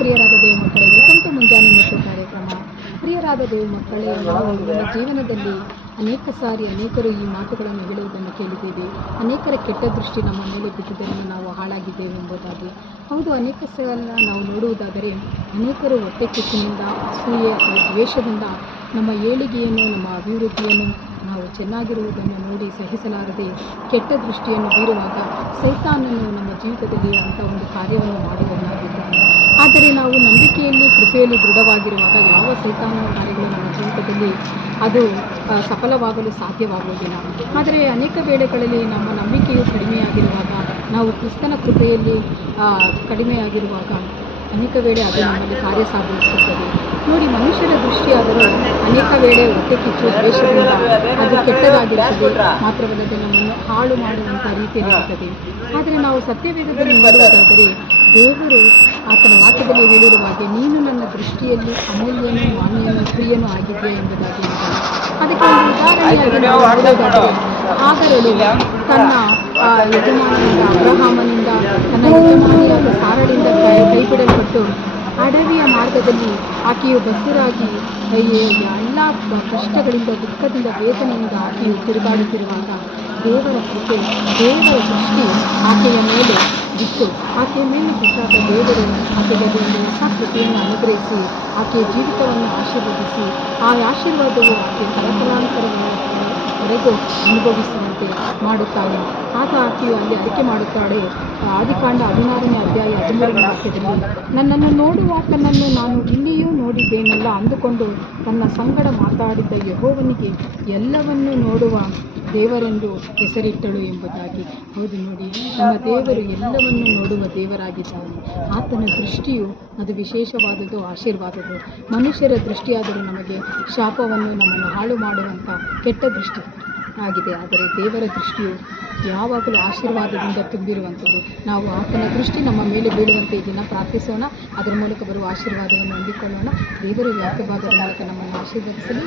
ಪ್ರಿಯರಾದ ದೇವ ಮಕ್ಕಳೇ ವೆಲ್ಕಮ್ ಮುಂಜಾನೆ ಮತ್ತು ಕಾರ್ಯಕ್ರಮ. ಪ್ರಿಯರಾದ ದೇವ ಮಕ್ಕಳೇ, ನಾವು ನಮ್ಮ ಜೀವನದಲ್ಲಿ ಅನೇಕ ಸಾರಿ ಅನೇಕರು ಈ ಮಾತುಗಳನ್ನು ಹೇಳುವುದನ್ನು ಕೇಳಿದ್ದೇವೆ. ಅನೇಕರ ಕೆಟ್ಟ ದೃಷ್ಟಿ ನಮ್ಮ ಮೇಲೆ ಬಿಟ್ಟಿದ್ದರಿಂದ ನಾವು ಹಾಳಾಗಿದ್ದೇವೆ ಎಂಬುದಾಗಿ. ಹೌದು, ಅನೇಕ ಸಲ ನಾವು ನೋಡುವುದಾದರೆ ಅನೇಕರು ಹೊಟ್ಟೆ ಕಿಚ್ಚಿನಿಂದ ಅಸೂಯೆ ಅಥವಾ ದ್ವೇಷದಿಂದ ನಮ್ಮ ಏಳಿಗೆಯನ್ನು, ನಮ್ಮ ಅಭಿವೃದ್ಧಿಯನ್ನು ನಾವು ಚೆನ್ನಾಗಿರುವುದನ್ನು ನೋಡಿ ಸಹಿಸಲಾರದೆ ಕೆಟ್ಟ ದೃಷ್ಟಿಯನ್ನು ಬೀರುವಾಗ ಸೈತಾನನ್ನು ನಮ್ಮ ಜೀವಿತದಲ್ಲಿ ಅಂಥ ಒಂದು ಕಾರ್ಯವನ್ನು ಮಾಡುವವನಾಗಿದ್ದಾನೆ. ಆದರೆ ನಾವು ನಂಬಿಕೆಯಲ್ಲಿ, ಕೃಪೆಯಲ್ಲಿ ದೃಢವಾಗಿರುವಾಗ ಯಾವ ಸೈತಾನ ಕಾರ್ಯಗಳು ನಮ್ಮ ಜೀವಿತದಲ್ಲಿ ಅದು ಸಫಲವಾಗಲು ಸಾಧ್ಯವಾಗುವುದಿಲ್ಲ. ಆದರೆ ಅನೇಕ ವೇಳೆಗಳಲ್ಲಿ ನಮ್ಮ ನಂಬಿಕೆಯು ಕಡಿಮೆಯಾಗಿರುವಾಗ, ನಾವು ಕ್ರಿಸ್ತನ ಕೃಪೆಯಲ್ಲಿ ಕಡಿಮೆಯಾಗಿರುವಾಗ ಅನೇಕ ವೇಳೆ ಅದು ನಮ್ಮಲ್ಲಿ ಕಾರ್ಯ ಸಾಧಿಸುತ್ತದೆ ನೋಡಿ, ಮನುಷ್ಯರ ದೃಷ್ಟಿಯಾದರೂ ಅನೇಕ ವೇಳೆ ಹೊಟ್ಟೆ ಕಿಚ್ಚು, ದ್ವೇಷದಿಂದ ಅದು ಕೆಟ್ಟದಾಗಿರುತ್ತದೆ. ಮಾತ್ರವಲ್ಲದೆ ನಮ್ಮನ್ನು ಹಾಳು ಮಾಡುವಂಥ ರೀತಿಯಲ್ಲಿರುತ್ತದೆ. ಆದರೆ ನಾವು ಸತ್ಯವೇಗದಲ್ಲಿ ನೋಡುವುದಾದರೆ ದೇವರು ಆತನ ವಾಕ್ಯದಲ್ಲಿ ಹೇಳಿರುವ ಹಾಗೆ ನೀನು ನನ್ನ ದೃಷ್ಟಿಯಲ್ಲಿ ಅಮೂಲ್ಯನು ಮಾನ್ಯನು ಪ್ರಿಯನೂ ಆಗಿದೆಯಾ ಎಂಬುದಾಗಿ ಅದಕ್ಕೆ ಒಂದು ಉದಾಹರಣೆಯಾಗಿ ಆಗರಳು ತನ್ನ ಆ, ಯಜಮಾನನಿಂದ ಅಬ್ರಹಾಮನಿಂದ ತನ್ನ ಯಜಮಾನಿಯಾದ ಸಾರಳಿಂದ ಕೈ ಕೈಬಿಡಲ್ಪಟ್ಟು ಅಡವಿಯ ಮಾರ್ಗದಲ್ಲಿ ಆಕೆಯು ಬಸುರಾಗಿ ಎಲ್ಲ ಕಷ್ಟಗಳಿಂದ ದುಃಖದಿಂದ ವೇದನೆಯಿಂದ ಆಕೆಯು ತಿರುಗಾಡುತ್ತಿರುವಾಗ ದೇವರ ಕೃಪೆ ದೇವರ ದೃಷ್ಟಿ ಆಕೆಯ ಮೇಲೆ ಬಿತ್ತು ಆಕೆಯ ಮೇಲೆ ಬಿಟ್ಟಾದ ದೇವರು ಆಕೆಗೆ ಒಂದು ಹೊಸ ಕೃಪೆಯನ್ನು ಅನುಗ್ರಹಿಸಿ ಆಕೆಯ ಜೀವಿತವನ್ನು ಆಶೀರ್ವದಿಸಿ ಆ ಆಶೀರ್ವಾದವು ಆಕೆ ತಲತಲಾಂತರವರೆಗೂ ಅನುಭವಿಸುವಂತೆ ಮಾಡುತ್ತಾನೆ ಆಗ ಆಕೆಯು ಅಲ್ಲಿ ಅರಿಕೆ ಮಾಡುತ್ತಾಳೆ ಆದಿಕಾಂಡ ಹದಿನಾರನೇ ಅಧ್ಯಾಯ ಹದಿಮೂರನೇ ವಾಕ್ಯದಲ್ಲಿ ನನ್ನನ್ನು ನೋಡುವ ಆತನನ್ನು ನಾನು ಇಲ್ಲಿಯೂ ನೋಡಿದ್ದೇನಲ್ಲ ಅಂದುಕೊಂಡು ತನ್ನ ಸಂಗಡ ಮಾತಾಡಿದ್ದ ಯಹೋವನಿಗೆ ಎಲ್ಲವನ್ನೂ ನೋಡುವ ದೇವರೆಂದು ಹೆಸರಿಟ್ಟಳು ಎಂಬುದಾಗಿ. ಹೌದು ನೋಡಿ, ನಮ್ಮ ದೇವರು ಎಲ್ಲವನ್ನು ನೋಡುವ ದೇವರಾಗಿದ್ದಾನೆ. ಆತನ ದೃಷ್ಟಿಯು ಅದು ವಿಶೇಷವಾದದ್ದು, ಆಶೀರ್ವಾದದ್ದು. ಮನುಷ್ಯರ ದೃಷ್ಟಿಯಾದರೂ ನಮಗೆ ಶಾಪವನ್ನು ನಮ್ಮನ್ನು ಹಾಳು ಮಾಡುವಂಥ ಕೆಟ್ಟ ದೃಷ್ಟಿ ಆಗಿದೆ. ಆದರೆ ದೇವರ ದೃಷ್ಟಿಯು ಯಾವಾಗಲೂ ಆಶೀರ್ವಾದದಿಂದ ತುಂಬಿರುವಂಥದ್ದು. ನಾವು ಆತನ ದೃಷ್ಟಿ ನಮ್ಮ ಮೇಲೆ ಬೀಳುವಂತೆ ಇದನ್ನು ಪ್ರಾರ್ಥಿಸೋಣ. ಅದರ ಮೂಲಕ ಬರುವ ಆಶೀರ್ವಾದವನ್ನು ಹೊಂದಿಕೊಳ್ಳೋಣ ದೇವರು ಭಾಗದ ಮೂಲಕ ನಮ್ಮನ್ನು ಆಶೀರ್ವದಿಸಲಿ.